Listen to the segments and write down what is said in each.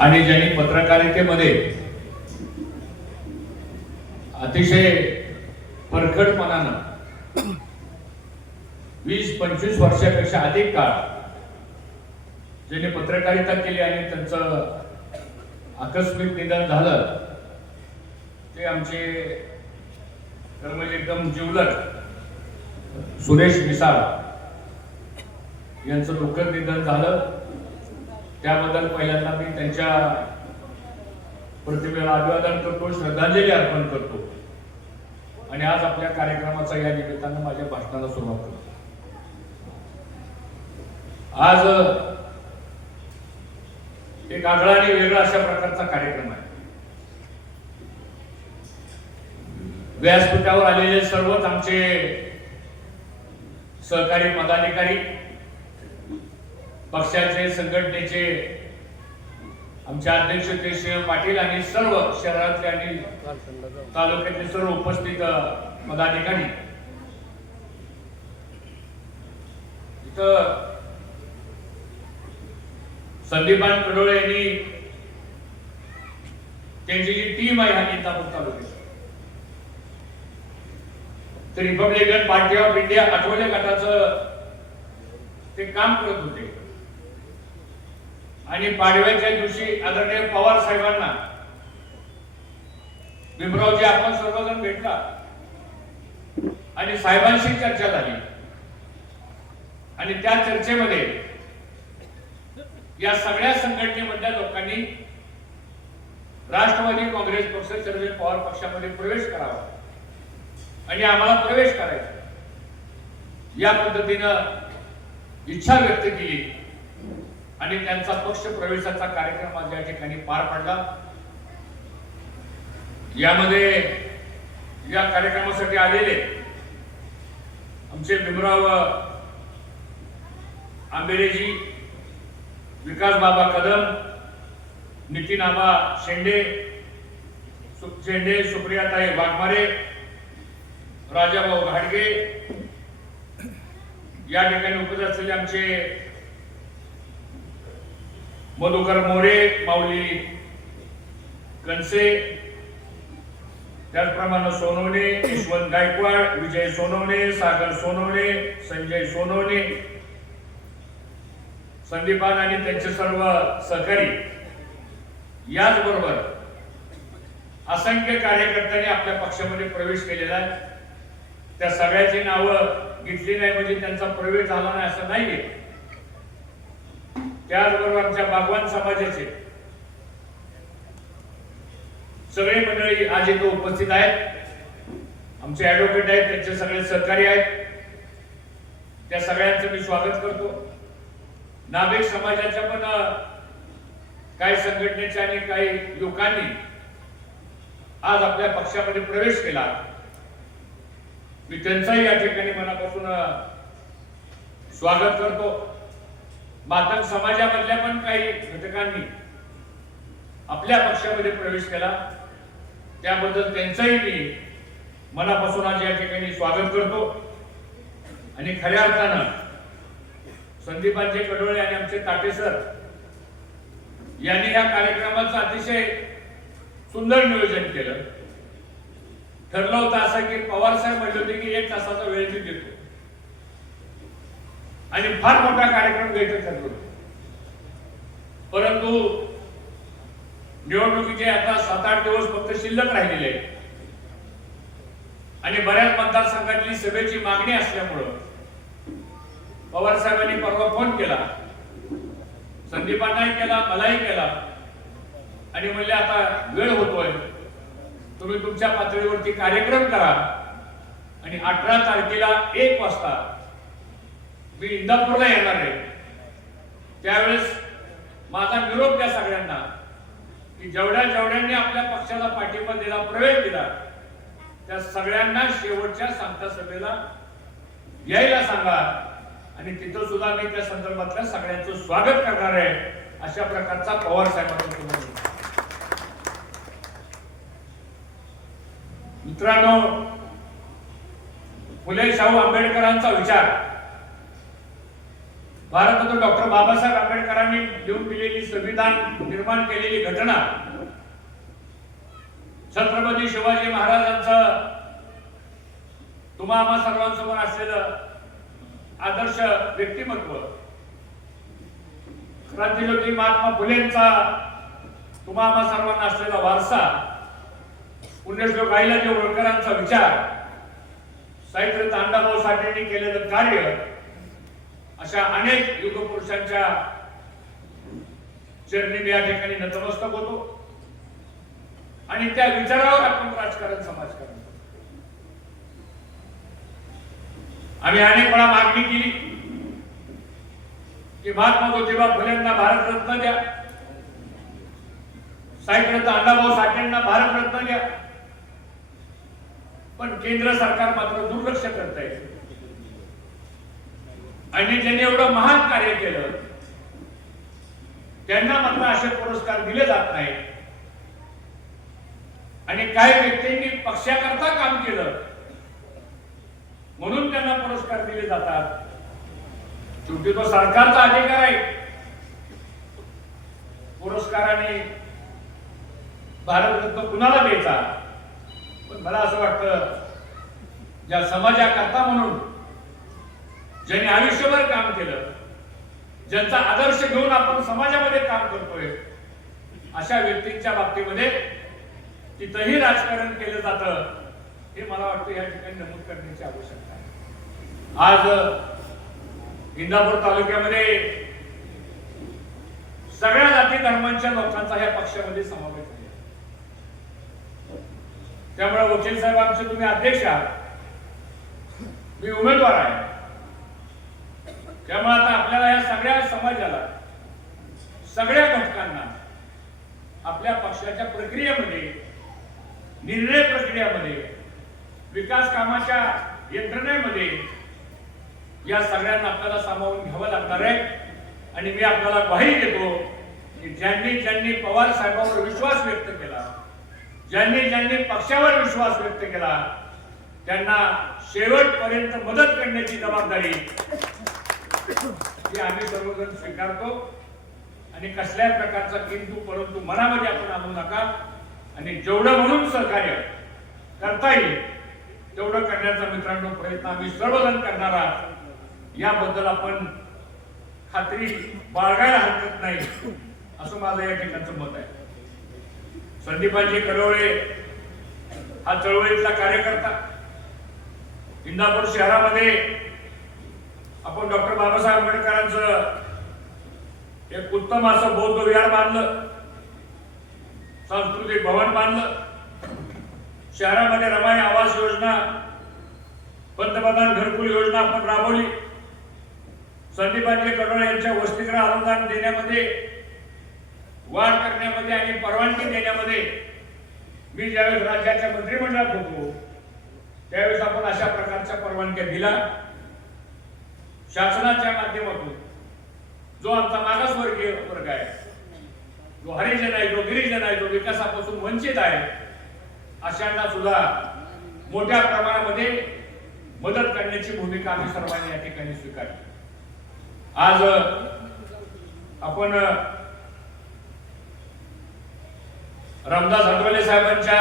आणि ज्यांनी पत्रकारितेमध्ये अतिशय परखडपणानं वीस पंचवीस वर्षापेक्षा अधिक काळ ज्यांनी पत्रकारिता केली आणि त्यांचं आकस्मिक निधन झालं ते आमचे कर्मजी एकदम जिवलग सुरेश मिसाळ यांचं दुःखद निधन झालं. त्याबद्दल पहिल्यांदा मी त्यांच्या प्रतिमेला अभिवादन करतो श्रद्धांजली अर्पण करतो. आणि आज आपल्या कार्यक्रमाचा या निमित्तानं माझ्या भाषणाला सुरुवात करतो. आज एक आगळा आणि वेगळा अशा प्रकारचा कार्यक्रम आहे. व्यासपीठावर आलेले सर्वच आमचे सहकारी पदाधिकारी पक्षाचे संघटनेचे आमचे अध्यक्ष केशव पाटील आणि सर्व शहरातले आणि तालुक्यातले सर्व उपस्थित पदाधिकारी. इथं संदीपान कडोळे यांनी त्यांची जी टीम आहे हा इंदापूर तालुक्याची. ते Republican Party of India Athawale गटाचं ते काम करत होते. आणि पाडव्याच्या दिवशी आदरणीय पवार साहेबांना भीमरावजी आपण सर्वजण भेटला. आणि साहेबांशी चर्चा झाली. आणि त्या चर्चेमध्ये या सगळ्या संघटनेमधल्या लोकांनी राष्ट्रवादी काँग्रेस पक्ष शरद पवार पक्षामध्ये प्रवेश करावा. आणि आम्हाला प्रवेश करायचा. या पद्धतीनं इच्छा व्यक्त केली. आणि त्यांचा पक्ष प्रवेशाचा कार्यक्रम आज या ठिकाणी पार पडला. यामध्ये या कार्यक्रमासाठी आलेले आमचे भीमराव आंबेरेजी विकास बाबा कदम नितीन आबा शेंडे शेंडे सुप्रियाताई वाघमारे राजाभाऊ घाडगे या ठिकाणी उपस्थित असलेले आमचे मधुकर मोरे माऊली कनसे त्याचप्रमाणे सोनवणे यशवंत गायकवाड विजय सोनवणे सागर सोनवणे संजय सोनवणे संदीपान आणि त्यांचे सर्व सहकारी. याचबरोबर असंख्य कार्यकर्त्यांनी आपल्या पक्षामध्ये प्रवेश केलेला आहे. त्या सगळ्याची नावं घेतली नाही म्हणजे त्यांचा प्रवेश झाला नाही असं नाहीये. त्याचबरोबर आमच्या बागवान समाजाचे सगळे मंडळी आज इथं उपस्थित आहेत. आमचे ऍडव्होकेट आहेत त्यांचे सगळे सहकारी आहेत. त्या सगळ्यांचं मी स्वागत करतो. नाभिक समाजाच्या पण काही संघटनेच्या आणि काही लोकांनी आज आपल्या पक्षामध्ये प्रवेश केला. मी त्यांचाही या ठिकाणी मनापासून स्वागत करतो. मातंग समाजामधल्या पण काही घटकांनी आपल्या पक्षामध्ये प्रवेश केला. त्याबद्दल त्यांचंही मी मनापासून आज या ठिकाणी स्वागत करतो. आणि खऱ्या अर्थानं संदीपांचे कडोळे आणि आमचे ताटे सर यांनी या कार्यक्रमाचं अतिशय सुंदर नियोजन केलं. ठरलं होतं असं की पवार साहेब म्हटलं होते की एक तासाचा वेळ मी देतो. आणि फार मोठा कार्यक्रम घ्यायचं ठरलं परंतु निवडणुकीचे आता सात आठ दिवस फक्त शिल्लक राहिलेले आहेत. आणि बऱ्याच मतदारसंघातली सभेची मागणी असल्यामुळं पवार साहेबांनी परवा फोन केला. संदीपांनाही केला मलाही केला. आणि म्हणले आता वेळ होतोय. तुम्ही तुमच्या पातळीवरती कार्यक्रम करा. आणि अठरा तारखेला एक वाजता मी इंदापूरला येणार आहे. त्यावेळेस माझा निरोप द्या सगळ्यांना की जेवढ्या जेवढ्यांनी आपल्या पक्षाला पाठिंबा दिला प्रवेश दिला त्या सगळ्यांना शेवटच्या सांगता सभेला यायला सांगा. आणि तिथं सुद्धा मी त्या संदर्भातल्या सगळ्यांचं स्वागत करणार आहे अशा प्रकारचा पवार साहेबांचा मित्रांनो फुले शाहू आंबेडकरांचा विचार. भारतातून डॉक्टर बाबासाहेब आंबेडकरांनी लिहून दिलेली संविधान निर्माण केलेली घटना छत्रपती शिवाजी महाराजांचं तुम्हा आम्हा सर्वांसमोर असलेलं आदर्श व्यक्तिमत्व क्रांतिज्योती महात्मा फुलेंचा तुम्हा आम्हा सर्वांना असलेला वारसा पुण्यश्लोक जे होळकरांचा विचार साहित्य तांडाभाऊ साठेंनी केलेलं कार्य अशा अनेक युगपुरुषांच्या चरणी मी या ठिकाणी नतमस्तक होतो. आणि त्या विचारावर आपण राजकारण समाजकारण करतो. आम्ही अनेक वेळा मागणी केली की महात्मा ज्योतिबा फुलेंना भारतरत्न द्या. साहित्यरत्न अण्णाभाऊ साठेंना भारतरत्न द्या. पण केंद्र सरकार मात्र दुर्लक्ष करत आहे आणि ज्यांनी एवढं महान कार्य केलं त्यांना मात्र असे पुरस्कार दिले जात नाही आणि काही व्यक्तींनी पक्षाकरता काम केलं म्हणून त्यांना पुरस्कार दिले जातात. शेवटी तो सरकारचा अधिकार आहे. पुरस्काराने भारतरत्न कुणाला द्यायचा? पण मला असं वाटतं ज्या समाजाकरता म्हणून ज्यांनी आयुष्यभर काम केलं ज्यांचा आदर्श घेऊन आपण समाजामध्ये काम करतोय अशा व्यक्तींच्या बाबतीमध्ये तिथंही राजकारण केलं जातं हे मला वाटतं या ठिकाणी नमूद करण्याची आवश्यकता आहे. आज इंदापूर तालुक्यामध्ये सगळ्या जाती धर्मांच्या लोकांचा या पक्षामध्ये समावेश आहे. त्यामुळे वकील साहेब आमचे तुम्ही अध्यक्ष आहात. मी उमेदवार आहे. त्यामुळे आता आपल्याला या सगळ्या समाजाला सगळ्या घटकांना आपल्या पक्षाच्या प्रक्रियेमध्ये निर्णय प्रक्रियामध्ये विकास कामाच्या यंत्रणेमध्ये या सगळ्यांना आपल्याला सामावून घ्यावं लागणार आहे. आणि मी आपल्याला ग्वाही देतो की ज्यांनी ज्यांनी पवार साहेबांवर विश्वास व्यक्त केला ज्यांनी ज्यांनी पक्षावर विश्वास व्यक्त केला त्यांना शेवटपर्यंत मदत करण्याची जबाबदारी ही आम्ही सर्वजण स्वीकारतो. आणि कसल्याही प्रकारचा किंतु परंतु मनामध्ये आपण आणू नका. आणि जेवढं म्हणून सहकार्य करता येईल तेवढं करण्याचा मित्रांनो प्रयत्न आम्ही सर्वजण करणार आहात. याबद्दल आपण खात्री बाळगायला हरकत नाही असं माझं या ठिकाणचं मत आहे. संदीपाजी कडवळे हा चळवळीतला कार्यकर्ता. इंदापूर शहरामध्ये आपण डॉक्टर बाबासाहेब आंबेडकरांचं एक उत्तम असं बौद्ध विहार बांधलं सांस्कृतिक भवन बांधलं शहरामध्ये रमाई आवास योजना पंतप्रधान घरकुल योजना आपण राबवली. संदीपांचे कडोळे यांच्या वसतिगृह अनुदान देण्यामध्ये वाढ करण्यामध्ये आणि परवानगी देण्यामध्ये मी ज्यावेळेस राज्याच्या मंत्रिमंडळात होतो त्यावेळेस आपण अशा प्रकारच्या परवानग्या दिला शासनाच्या माध्यमातून जो आमचा मागासवर्गीय वर्ग आहे जो हरिजन आहे जो गिरिजन आहे जो विकासापासून वंचित आहे अशांना सुद्धा मोठ्या प्रमाणामध्ये मदत करण्याची भूमिका आम्ही सर्वांनी या ठिकाणी स्वीकारली. आज आपण रामदास आठवले साहेबांच्या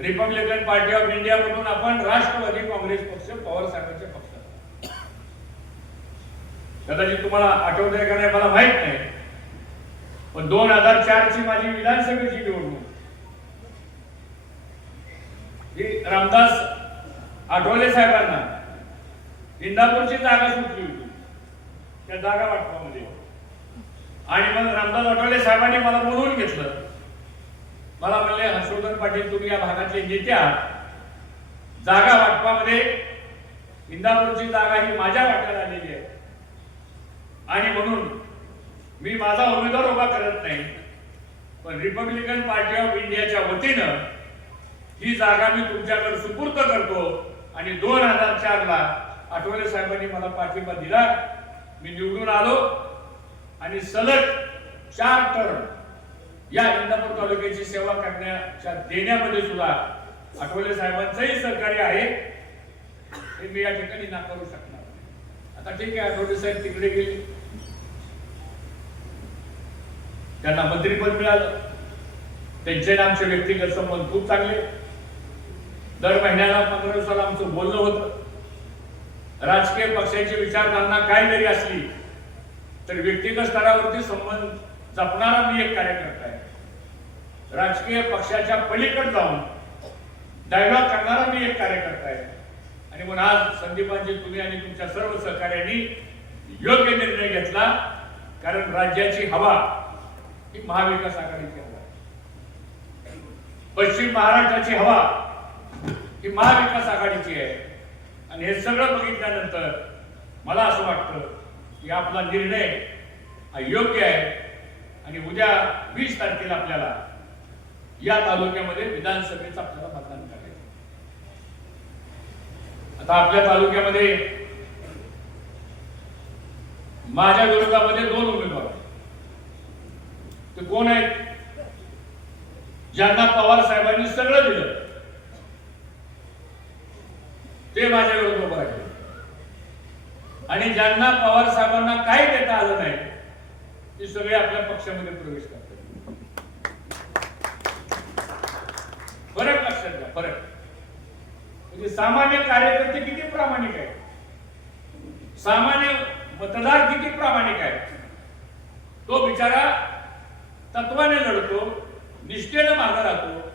रिपब्लिकन पार्टी ऑफ इंडिया मधून आपण राष्ट्रवादी काँग्रेस पक्ष पवार साहेबांचे पक्ष कदाचित तुम्हाला आठवतंय का नाही मला माहीत नाही. पण दोन हजार चार ची माझी विधानसभेची निवडणूक. ही रामदास आठवले साहेबांना इंदापूरची जागा सुटली होती. त्या जागा वाटपामध्ये. आणि मग रामदास आठवले साहेबांनी मला बोलवून घेतलं. मला म्हणले हर्षवर्धन पाटील तुम्ही या भागातले नेते आहात. जागा वाटपामध्ये इंदापूरची जागा ही माझ्या वाट्याला आलेली आहे. आणि म्हणून मी माझा उमेदवार उभा करत नाही पण रिपब्लिकन पार्टी ऑफ इंडियाच्या वतीनं ही जागा मी तुमच्याकडे सुपूर्द करतो. आणि दोन हजार चार ला आठवले साहेबांनी मला पाठिंबा दिला. मी निवडून आलो आणि सलग चार टर्म या इंदापूर तालुक्याची सेवा करण्याच्या देण्यामध्ये सुद्धा आठवले साहेबांचंही सहकार्य आहे. हे मी या ठिकाणी नाकारू शकतो ठीक आहे आठवडे साहेब तिकडे गेले. त्यांना मंत्रीपद मिळालं. त्यांचे आमचे व्यक्तिगत संबंध खूप चांगले. दर महिन्याला पंधरा दिवसाला आमचं बोलणं होतं. राजकीय पक्षाची विचारधारणा काय जरी असली तर व्यक्तिगत स्तरावरती संबंध जपणारा मी एक कार्यकर्ता आहे. राजकीय पक्षाच्या पलीकडे जाऊन डायलॉग करणारा मी एक कार्यकर्ता आहे. आणि म्हणून आज संदीपांची तुम्ही आणि तुमच्या सर्व सहकार्यांनी योग्य निर्णय घेतला कारण राज्याची हवा ही महाविकास आघाडीची हवा पश्चिम महाराष्ट्राची हवा ही महाविकास आघाडीची आहे. आणि हे सगळं बघितल्यानंतर मला असं वाटतं की आपला निर्णय हा योग्य आहे. आणि उद्या वीस तारखेला आपल्याला या तालुक्यामध्ये विधानसभेचा आपल्याला मतदान करायचं आता आपल्या तालुक्यामध्ये माझ्या विरोधामध्ये दोन उमेदवार ते कोण आहेत? ज्यांना पवार साहेबांनी सगळं दिलं. ते माझ्या विरोधात उभं राहिले. आणि ज्यांना पवार साहेबांना काही देता आलं नाही ते सगळे आपल्या पक्षामध्ये प्रवेश करतात. फरक लक्षात घ्या फरक. म्हणजे सामान्य कार्यकर्ते किती प्रामाणिक आहेत? सामान्य मतदार किती प्रामाणिक आहेत? तो बिचारा तत्वाने लढतो निष्ठेनं मागे राहतो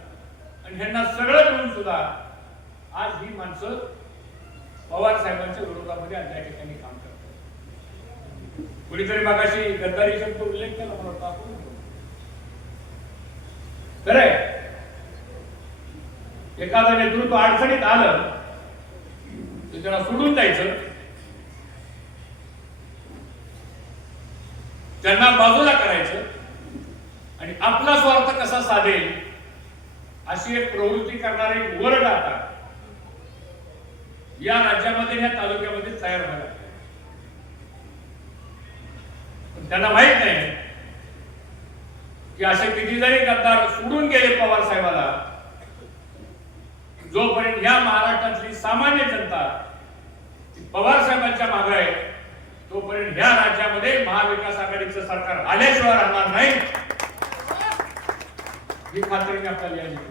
आणि ह्यांना सगळं मिळून सुद्धा आज ही माणसं पवार साहेबांच्या विरोधामध्ये आज या ठिकाणी काम करतात. कुणीतरी मागाशी गद्दारी शब्द उल्लेख केला म्हणून वाटतं आपण खरंय एखादं नेतृत्व अडचणीत आलं तर त्याला सोडून जायचं. त्यांना बाजूला करायचं. आणि आपला स्वार्थ कसा साधेल अशी एक प्रवृत्ती करणारे एक वर्ग आता या राज्यामध्ये या तालुक्यामध्ये तयार झाला पण त्यांना माहीत नाही की असे किती जरी गद्दार सोडून गेले पवार साहेबाला. जोपर्यंत या महाराष्ट्रातली सामान्य जनता पवार साहेबांच्या मागे आहे तोपर्यंत ह्या राज्यामध्ये महाविकास आघाडीचं सरकार आल्याशिवाय राहणार नाही. ही खात्री आपल्याला या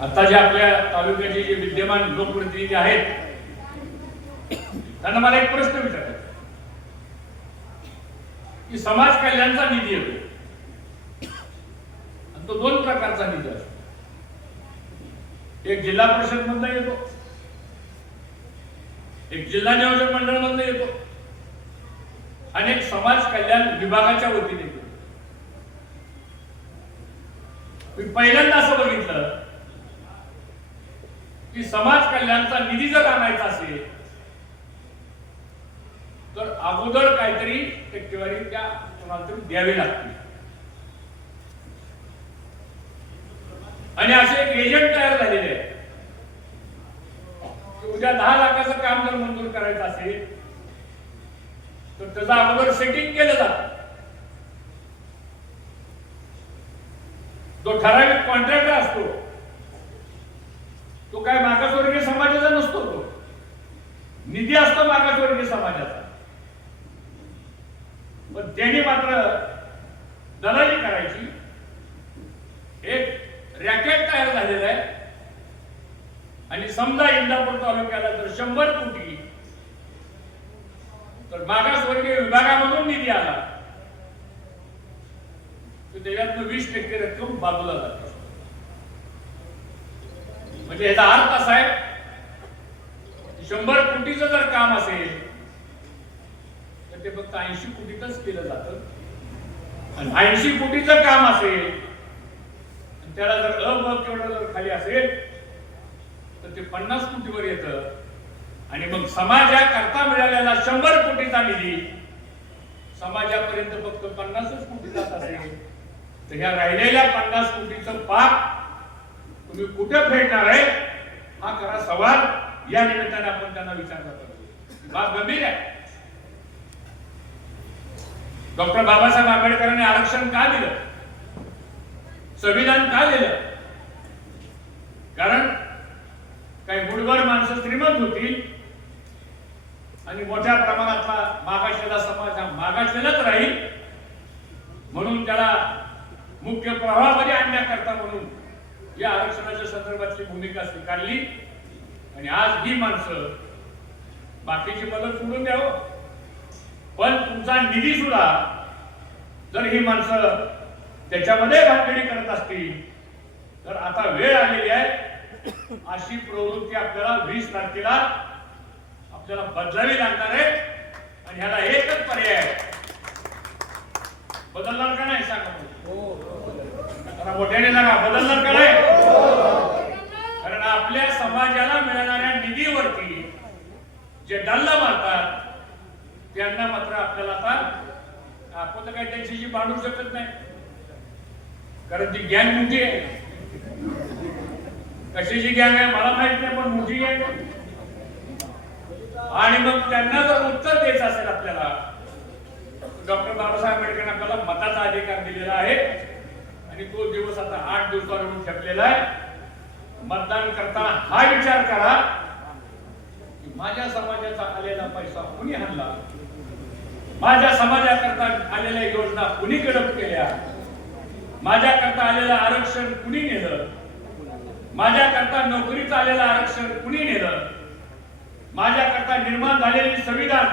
आता जे आपल्या तालुक्याचे जे विद्यमान लोकप्रतिनिधी आहेत त्यांना मला एक प्रश्न विचारायचा की समाज कल्याणचा निधी येतो तो दोन प्रकारचा निधी असतो. एक जिल्हा परिषद मधला येतो. एक जिल्हा नियोजन मंडळ मधला येतो. आणि एक समाज कल्याण विभागाच्या वतीने येतो. मी पहिल्यांदा असं बघितलं की समाज कल्याणचा निधी जर आणायचा असेल तर अगोदर काहीतरी टक्केवारी त्या कोणाला तरी द्यावी लागते आणि असे एक एजंट तयार झालेले आहे उद्या दहा लाखाचं काम जर मंजूर करायचं असेल तर त्याचा अगोदर सेटिंग केलं जात. जो ठराविक कॉन्ट्रॅक्टर असतो तो काय मागासवर्गीय समाजाचा नसतो तो. निधी असतो मागासवर्गीय समाजाचा. पण त्यांनी मात्र दलाली करायची. एक रॅकेट तयार झालेलं आहे. आणि समजा इंदापूर तालुक्याला जर शंभर कोटी तर मागासवर्गीय विभागामधून निधी आला तर त्याच्यातनं वीस टक्के रक्कम बाजूला जाते. म्हणजे याचा अर्थ असा आहे शंभर कोटीचं जर काम असेल तर ते फक्त ऐंशी कोटीतच केलं जातं. आणि ऐंशी कोटीचं काम असेल त्याला जर अ ब केवढं जर खाली असेल तर ते पन्नास कोटीवर येतं. आणि मग समाजाकरता मिळालेला शंभर कोटीचा निधी समाजापर्यंत फक्त पन्नासच कोटी जात असेल. तर ह्या राहिलेल्या पन्नास कोटीचं पाप तुम्ही कुठे फेडणार आहे हा खरा सवाल या निमित्ताने आपण त्यांना विचारला पाहिजे. बाब गंभीर आहे. डॉक्टर बाबासाहेब आंबेडकरांनी आरक्षण का दिलं? संविधान का लिहिलं? कारण काही गुडगर माणसं श्रीमंत होतील आणि मोठ्या प्रमाणातला मागासलेला समाज हा मागासलेलाच राहील म्हणून त्याला मुख्य प्रवाहामध्ये आणण्याकरता म्हणून या आरक्षणाच्या संदर्भातली भूमिका स्वीकारली. आणि आज ही माणसं बाकीची मदत सोडून द्यावं. पण तुमचा निधी सुद्धा जर ही माणसं त्याच्यामध्ये भागणी करत असतील. तर आता वेळ आलेली आहे. अशी प्रवृत्ती आपल्याला वीस तारखेला आपल्याला बदलावी लागणार आहे. आणि ह्याला एकच पर्याय बदलणार का नाही सांगा मला. जरा मोठ्याने सांगा बदलणार का नाही? कारण आपल्या समाजाला मिळणाऱ्या निधीवरती जे डल्ला मारतात त्यांना मात्र आपल्याला आता आपण तर काही त्यांच्याशी भांडू शकत नाही. कारण ती गॅंग मोठी आहे? कशाची गॅंग आहे मला माहीत नाही पण मोठी गॅंग आहे. आणि मग त्यांना जर उत्तर द्यायचं असेल आपल्याला डॉक्टर बाबासाहेब आंबेडकरांना आपल्याला मताचा अधिकार दिलेला आहे. आणि तो दिवस आता आठ दिवसावरून ठेवलेला आहे. मतदान करताना हा विचार करा की माझ्या समाजाचा आलेला पैसा कुणी आणला माझ्या समाजाकरता आलेल्या योजना कुणी कडप केल्या? माझ्याकरता आलेलं आरक्षण कुणी नेलं? माझ्याकरता नोकरीचं आलेलं आरक्षण कुणी नेलं? माझ्याकरता निर्माण झालेली संविधान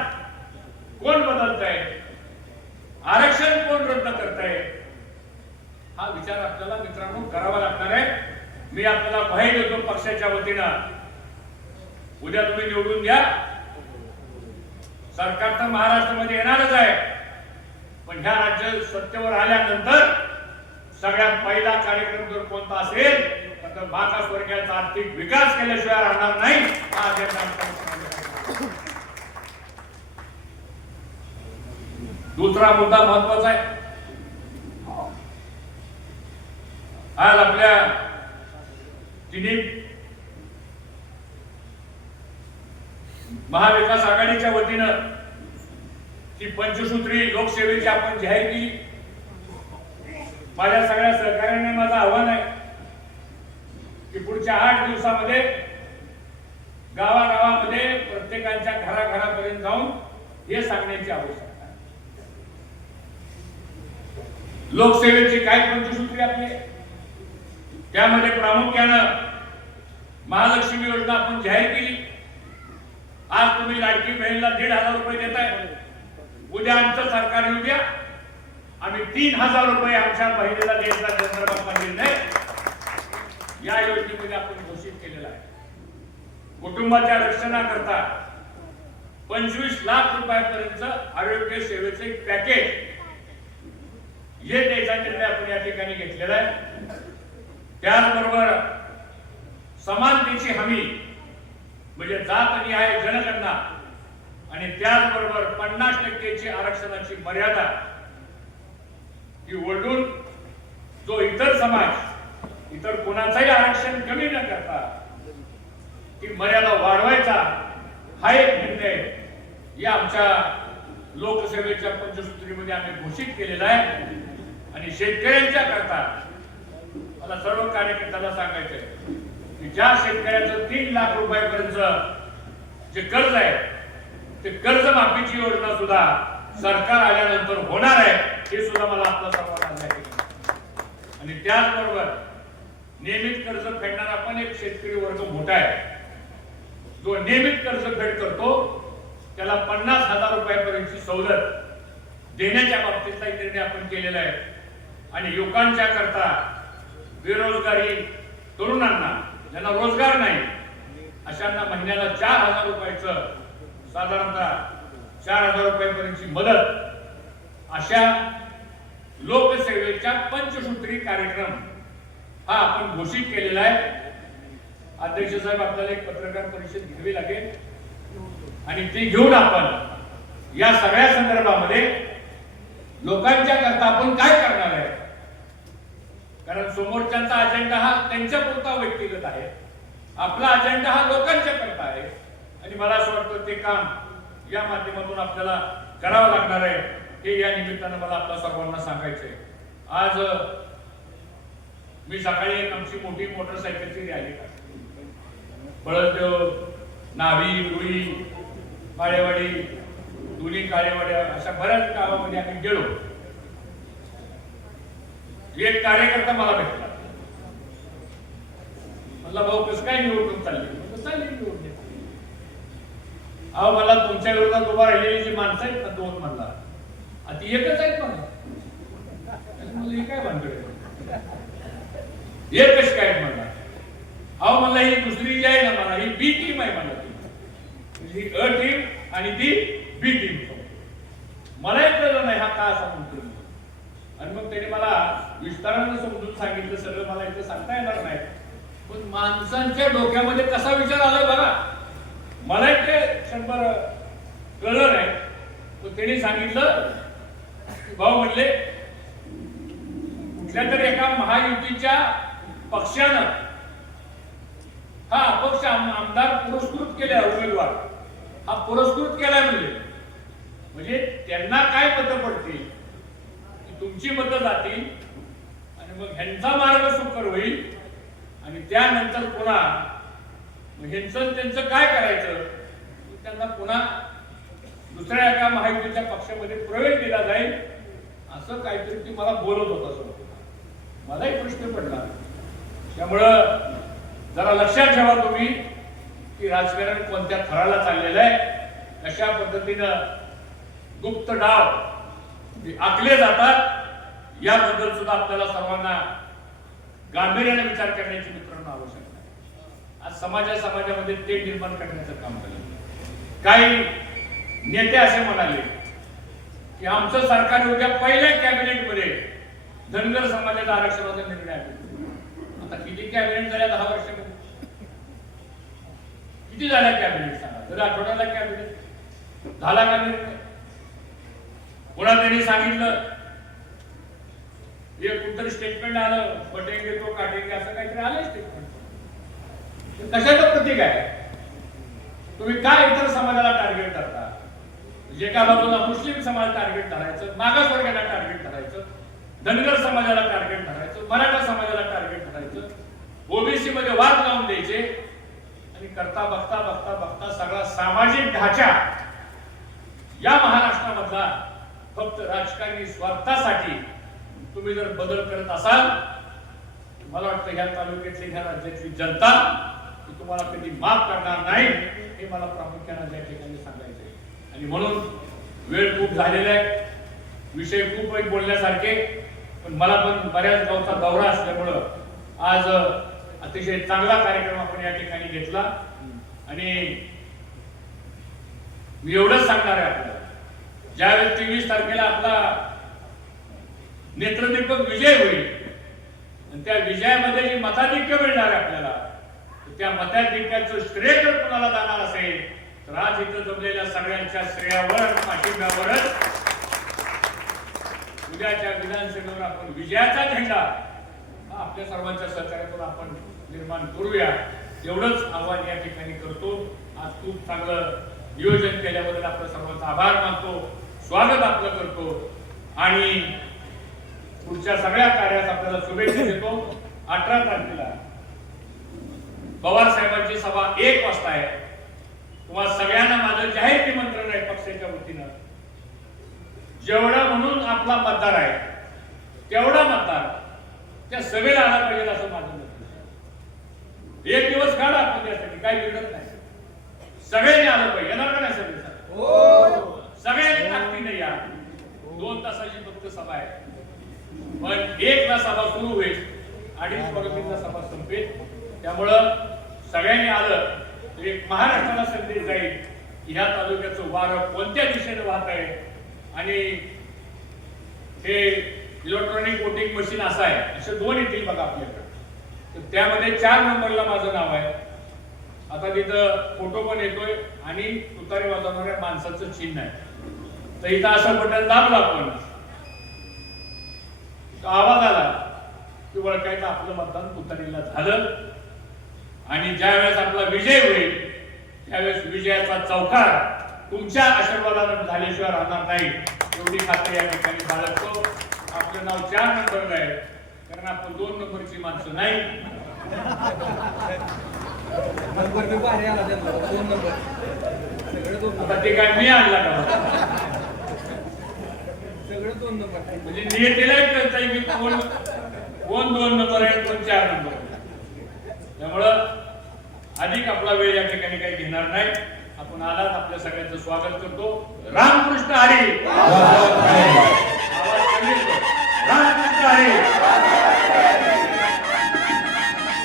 कोण बदलत आहे? आरक्षण कोण रद्द करत आहे? हा विचार आपल्याला मित्रांनो करावा लागणार आहे. मी आपल्याला बाहेर देतो पक्षाच्या वतीनं. उद्या तुम्ही निवडून द्या. सरकार तर महाराष्ट्रामध्ये येणारच आहे. पण ह्या राज्य सत्तेवर आल्यानंतर सगळ्यात पहिला कार्यक्रम जर कोणता असेल तर मागासवर्गीयाचा आर्थिक विकास केल्याशिवाय राहणार नाही हा दुसरा मुद्दा महत्त्वाचा आहे. आज आपल्या तिन्ही महाविकास आघाडीच्या वतीनं ती पंचसूत्री लोकसेवेची आपण जाहीर केली. माझ्या सगळ्या सहकार्याने माझं आव्हान आहे की पुढच्या आठ दिवसामध्ये गावागावामध्ये प्रत्येकाच्या घराघरापर्यंत जाऊन हे सांगण्याची आवश्यकता लोकसेवेची काय पंचसूत्री आपली त्यामध्ये प्रामुख्यानं महालक्ष्मी योजना आपण जाहीर केली. आज तुम्ही लाडकी बहिणीला दीड हजार रुपये देताय. उद्या आमचं सरकार येऊ द्या. आम्ही तीन हजार रुपये आमच्या बहिणीला द्यायचा संदर्भातला निर्णय या योजनेमध्ये आपण घोषित केलेला आहे. कुटुंबाच्या रक्षणाकरता पंचवीस लाख रुपयापर्यंत आरोग्य सेवेचे पॅकेज हे द्यायचा निर्णय आपण या ठिकाणी घेतलेला आहे. त्याचबरोबर समानतेची हमी म्हणजे जात आणि आहे जनगणना आणि त्याचबरोबर पन्नास टक्केची आरक्षणाची मर्यादा की ओढून जो इतर समाज इतर कोणाचाही आरक्षण कमी न करता ती मर्यादा वाढवायचा हा एक निर्णय या आमच्या लोकसेवेच्या पंचसूत्रीमध्ये आम्ही घोषित केलेला आहे. आणि शेतकऱ्यांच्या करता मला सर्व कार्यकर्त्याला सांगायचंय की ज्या शेतकऱ्याचं तीन लाख रुपयापर्यंत जे कर्ज आहे ते कर्जमाफीची योजना सुद्धा सरकार आल्यानंतर होणार आहे. हे सुद्धा मला आपला सर्वांना सांगायचं आणि त्याचबरोबर नियमित कर्ज फेडणारा पण एक शेतकरी वर्ग मोठा आहे. जो नियमित कर्ज फेड करतो त्याला पन्नास हजार रुपयापर्यंतची सवलत देण्याच्या बाबतीतला एक निर्णय आपण केलेला आहे. आणि युवकांच्या करता बेरोजगारी तरुणांना ज्यांना रोजगार नाही अशांना महिन्याला चार हजार रुपयाचं साधारणतः चार हजार रुपयापर्यंतची मदत अशा लोकसेवेच्या पंचसूत्री कार्यक्रम हा आपण घोषित केलेला आहे. अध्यक्ष साहेब आपल्याला एक पत्रकार परिषद घ्यावी लागेल. आणि ती घेऊन आपण या सगळ्या संदर्भामध्ये लोकांच्या करता आपण काय करणार आहे? कारण समोरच्यांचा अजेंडा हा त्यांच्या पुरता व्यक्तिगत आहे. आपला अजेंडा हा लोकांच्या करता आहे. आणि मला असं वाटतं ते काम या माध्यमातून आपल्याला करावं लागणार आहे. हे या निमित्तानं मला आपल्या सर्वांना सांगायचंय. आज मी सकाळी एक आमची मोठी मोटरसायकलची रॅली काढली. नावी रुई काळेवाडी दोन्ही काळेवाड्या अशा बऱ्याच गावामध्ये आम्ही गेलो. एक कार्यकर्ता मला भेटला. म्हणला भाऊ कसं काय निवडणूक चालली? चालली निवडणूक अहो मला तुमच्या विरोधात उभा राहिलेली जी माणसं आहेत ना दोन म्हणला. ती एकच आहेत मला हे काय भानगड आहे? एकच काय आहेत अहो म्हणला ही दुसरी जी आहे ना मला ही बी टीम आहे म्हणा ती. म्हणजे ही अ टीम आणि ती बी टीम मला कळलं नाही हा का असा म्हणतो आणि मग त्याने मला विस्तारानं समजून सांगितलं सगळं मला इथं सांगता येणार नाही. पण माणसांच्या डोक्यामध्ये कसा विचार आलाय बघा. मला इथे क्षणभर कळलं नाही. पण त्यांनी सांगितलं भाऊ म्हणले कुठल्या तरी एका महायुतीच्या पक्षानं हा अपक्ष आमदार पुरस्कृत केले उमेदवार. हा पुरस्कृत केलाय म्हणजे म्हणजे त्यांना काय मतं पडतील? तुमची मतं जातील आणि मग ह्यांचा मार्ग सुकर होईल आणि त्यानंतर पुन्हा मग ह्यांचं त्यांचं काय करायचं? त्यांना पुन्हा दुसऱ्या एका महायुतीच्या पक्षामध्ये प्रवेश दिला जाईल. असं काहीतरी ती मला बोलत होता सर मलाही प्रश्न पडला. त्यामुळं जरा लक्षात ठेवा तुम्ही की राजकारण कोणत्या थराला चाललेलं आहे. अशा पद्धतीनं गुप्त डाव आखले जातात याबद्दल सुद्धा आपल्याला सर्वांना गांभीर्याने विचार करण्याची मित्रांनो आवश्यकता आहे. आज समाजा समाजामध्ये ते निर्माण करण्याचं काम केलं काही नेते असे म्हणाले की आमचं सरकार उद्या पहिल्या कॅबिनेटमध्ये धनगर समाजाच्या आरक्षणाचा निर्णय आता किती कॅबिनेट झाल्या दहा वर्षामध्ये? किती झाल्या कॅबिनेट सांगा? जर आठवड्याला कॅबिनेट झाला का निर्णय? पुन्हा त्यांनी सांगितलं? एक कुठतरी स्टेटमेंट आलं पटेंगे तो काटेंगे असं काहीतरी आलं स्टेटमेंट कशाचं प्रतीक आहे? तुम्ही काय इतर समाजाला एका बाजूला मुस्लिम समाज टार्गेट धरायचं मागासवर्गाला टार्गेट धरायचं धनगर समाजाला टार्गेट धरायचं मराठा समाजाला टार्गेट धरायचं. ओबीसी मध्ये वाद लावून द्यायचे. आणि करता बघता बघता बघता सगळा सामाजिक ढाचा या महाराष्ट्रामधला फक्त राजकारणी स्वार्थासाठी तुम्ही जर बदल करत असाल मला वाटतं ह्या तालुक्यातली ह्या राज्यातली जनता तुम्हाला कधी माफ करणार नाही हे मला प्रामुख्याने या ठिकाणी सांगायचं आणि म्हणून वेळ खूप झालेला आहे. विषय खूप एक बोलण्यासारखे पण मला पण बऱ्याच गावचा दौरा असल्यामुळं आज अतिशय चांगला कार्यक्रम आपण या ठिकाणी घेतला. आणि मी एवढंच सांगणार आहे आपल्याला. ज्यावेळेस तेवीस तारखेला आपला नेत्रदीपक विजय होईल आणि त्या विजयामध्ये जी मताधिक्य मिळणार आहे आपल्याला त्या मताधिक्याचं श्रेय जर कुणाला जाणार असेल तर आज इथं जमलेल्या सगळ्यांच्या श्रेयावर पाठिंब्यावरच उद्याच्या विधानसभेवर आपण विजयाचा झेंडा आपल्या सर्वांच्या सहकार्यातून आपण निर्माण करूया. एवढंच आव्हान या ठिकाणी करतो. आज खूप चांगलं नियोजन केल्याबद्दल आपल्या सर्वांचा आभार मानतो. स्वागत आपलं करतो. आणि पुढच्या सगळ्या कार्यात आपल्याला शुभेच्छा देतो. अठरा तारखेला पवार साहेबांची सभा एक वाजता आहे. तुम्हाला सगळ्यांना माझं जाहीर निमंत्रण आहे पक्षाच्या वतीनं. जेवढा म्हणून आपला मतदार आहे तेवढा मतदार त्या सभेला आला पाहिजे असं माझं मत. एक दिवस काढा आपण त्यासाठी काही बिघडत नाही. सगळ्यांनी आलं पाहिजे. येणार का नाही सगळे सगळ्यांनी ताकदीने या दोन तासाची फक्त सभा आहे. पण एक ला सभा सुरू होईल अडीच पगतीला सभा संपेल. त्यामुळं सगळ्यांनी आलं. एक महाराष्ट्राला संदेश जाईल. ह्या तालुक्याचं वारं कोणत्या दिशेने वाहत आहे? आणि हे इलेक्ट्रॉनिक वोटिंग मशीन असं आहे. असे दोन येतील बघा आपल्याकडे. तर त्यामध्ये चार नंबरला माझं नाव आहे. आता तिथं फोटो पण येतोय आणि तुतारी वाजवणाऱ्या माणसाचं चिन्ह आहे. तर इथं असं बटन दाबलं आपण. तो आवाज आला. की वळखायचं आपलं मतदान तुतारीला झालं. आणि ज्या वेळेस आपला विजय होईल त्यावेळेस विजयाचा चौकार तुमच्या आशीर्वादानं झाल्याशिवाय राहणार नाही. एवढी खात्री या ठिकाणी बाळगतो. आपलं नाव चार नंबरला आहे. कारण आपण दोन नंबरची माणसं नाही. Number number number. आता ते काय मी आणला का? सगळे दोन नंबर. म्हणजे नियतीला कोण दोन नंबर आहे कोण चार नंबर आहे. त्यामुळं अधिक आपला वेळ या ठिकाणी काही घेणार नाही. आपण आलात आपल्या सगळ्यांचं स्वागत करतो. रामकृष्ण हरी! रामकृष्ण हरी!